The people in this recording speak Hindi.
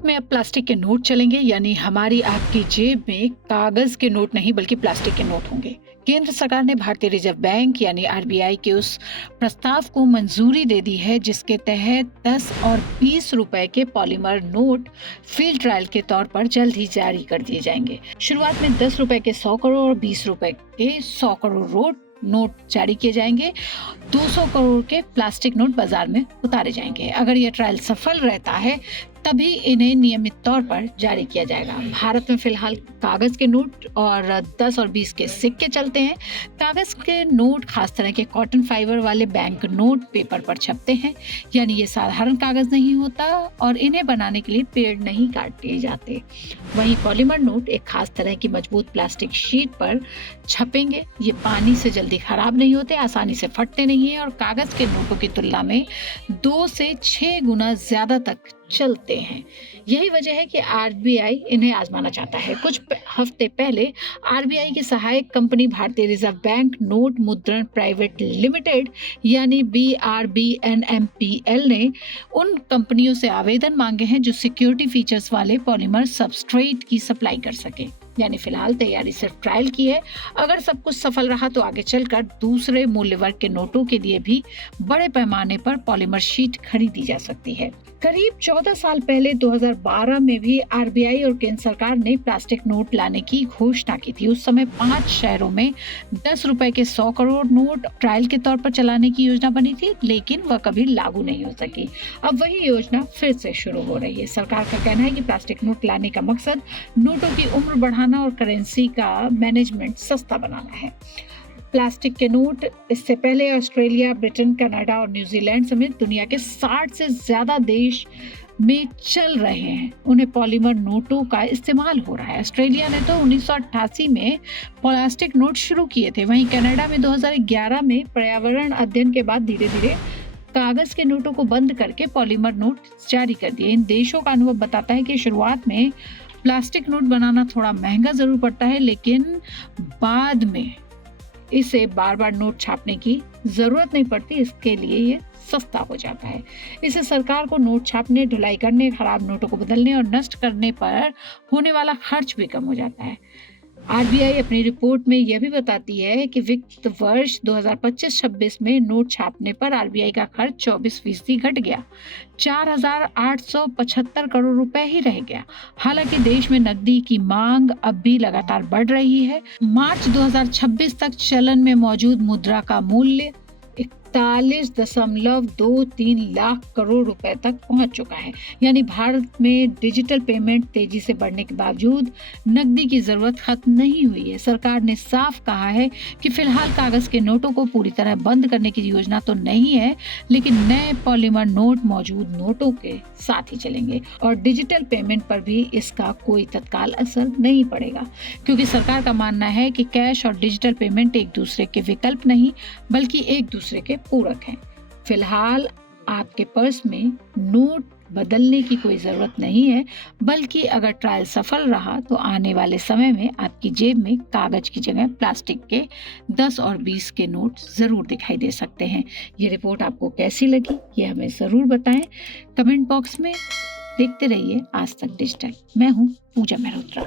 भारत में अब प्लास्टिक के नोट चलेंगे, यानी हमारी आपकी जेब में कागज के नोट नहीं बल्कि प्लास्टिक के नोट होंगे। केंद्र सरकार ने भारतीय रिजर्व बैंक यानी आरबीआई के उस प्रस्ताव को मंजूरी दे दी है जिसके तहत 10 और 20 रुपए के पॉलीमर नोट फील्ड ट्रायल के तौर पर जल्द ही जारी कर दिए जाएंगे। शुरुआत में 10 रुपए के 100 करोड़ और 20 रुपए के 100 करोड़ नोट जारी किए जाएंगे। 200 करोड़ के प्लास्टिक नोट बाजार में उतारे जाएंगे। अगर यह ट्रायल सफल रहता है तभी इन्हें नियमित तौर पर जारी किया जाएगा। भारत में फिलहाल कागज के नोट और 10 और 20 के सिक्के चलते हैं। कागज के नोट खास तरह के कॉटन फाइबर वाले बैंक नोट पेपर पर छपते हैं, यानी ये साधारण कागज नहीं होता और इन्हें बनाने के लिए पेड़ नहीं काट दिए जाते। वहीं पॉलीमर नोट एक खास तरह की मजबूत प्लास्टिक शीट पर छपेंगे। ये पानी से जल्दी खराब नहीं होते, आसानी से फटते नहीं है और कागज के नोटों की तुलना में 2 से 6 गुना ज्यादा तक चलते हैं। यही वजह है कि आरबीआई इन्हें आजमाना चाहता है। कुछ हफ्ते पहले आरबीआई की सहायक कंपनी भारतीय रिजर्व बैंक नोट मुद्रण प्राइवेट लिमिटेड यानी BRBNMPL ने उन कंपनियों से आवेदन मांगे हैं जो सिक्योरिटी फीचर्स वाले पॉलीमर सबस्ट्रेट की सप्लाई कर सके। यानी फिलहाल तैयारी सिर्फ ट्रायल की है। अगर सब कुछ सफल रहा तो आगे चलकर दूसरे मूल्य वर्ग के नोटों के लिए भी बड़े पैमाने पर पॉलीमर शीट खरीदी जा सकती है। करीब 14 साल पहले 2012 में भी आरबीआई और केंद्र सरकार ने प्लास्टिक नोट लाने की घोषणा की थी। उस समय 5 शहरों में 10 रुपए के 100 करोड़ नोट ट्रायल के तौर पर चलाने की योजना बनी थी, लेकिन वह कभी लागू नहीं हो सकी। अब वही योजना फिर से शुरू हो रही है। सरकार का कहना है कि प्लास्टिक नोट लाने का मकसद नोटों की उम्र बढ़ाना और करेंसी का मैनेजमेंट सस्ता बनाना है। प्लास्टिक के नोट इससे पहले ऑस्ट्रेलिया, ब्रिटेन, कनाडा और न्यूजीलैंड समेत दुनिया के 60 से ज्यादा देश में चल रहे हैं। उन्हें पॉलीमर नोटों का इस्तेमाल हो रहा है। ऑस्ट्रेलिया ने तो 1988 में प्लास्टिक नोट शुरू किए थे। वहीं कनाडा में 2011 में पर्यावरण अध्ययन के बाद धीरे धीरे कागज के नोटों को बंद करके पॉलीमर नोट जारी कर दिए। इन देशों का अनुभव बताता है कि शुरुआत में प्लास्टिक नोट बनाना थोड़ा महंगा जरूर पड़ता है, लेकिन बाद में इसे बार बार नोट छापने की जरूरत नहीं पड़ती। इसके लिए ये सस्ता हो जाता है। इससे सरकार को नोट छापने, ढुलाई करने, खराब नोटों को बदलने और नष्ट करने पर होने वाला खर्च भी कम हो जाता है। आरबीआई अपनी रिपोर्ट में यह भी बताती है कि वित्त वर्ष 2025-26 में नोट छापने पर आरबीआई का खर्च 24% घट गया, 4,875 करोड़ रुपए ही रह गया। हालांकि देश में नकदी की मांग अब भी लगातार बढ़ रही है। मार्च 2026 तक चलन में मौजूद मुद्रा का मूल्य 41.23 लाख करोड़ रुपए तक पहुंच चुका है। यानी भारत में डिजिटल पेमेंट तेजी से बढ़ने के बावजूद नकदी की जरूरत खत्म नहीं हुई है। सरकार ने साफ कहा है कि फिलहाल कागज के नोटों को पूरी तरह बंद करने की योजना तो नहीं है, लेकिन नए पॉलीमर नोट मौजूद नोटों के साथ ही चलेंगे और डिजिटल पेमेंट पर भी इसका कोई तत्काल असर नहीं पड़ेगा, क्योंकि सरकार का मानना है कि कैश और डिजिटल पेमेंट एक दूसरे के विकल्प नहीं बल्कि एक दूसरे के पूरक हैं। फिलहाल आपके पर्स में नोट बदलने की कोई जरूरत नहीं है, बल्कि अगर ट्रायल सफल रहा तो आने वाले समय में आपकी जेब में कागज की जगह प्लास्टिक के 10 और 20 के नोट जरूर दिखाई दे सकते हैं। ये रिपोर्ट आपको कैसी लगी ये हमें जरूर बताएं कमेंट बॉक्स में। देखते रहिए आज तक डिजिटल। मैं हूँ पूजा मेहरोत्रा।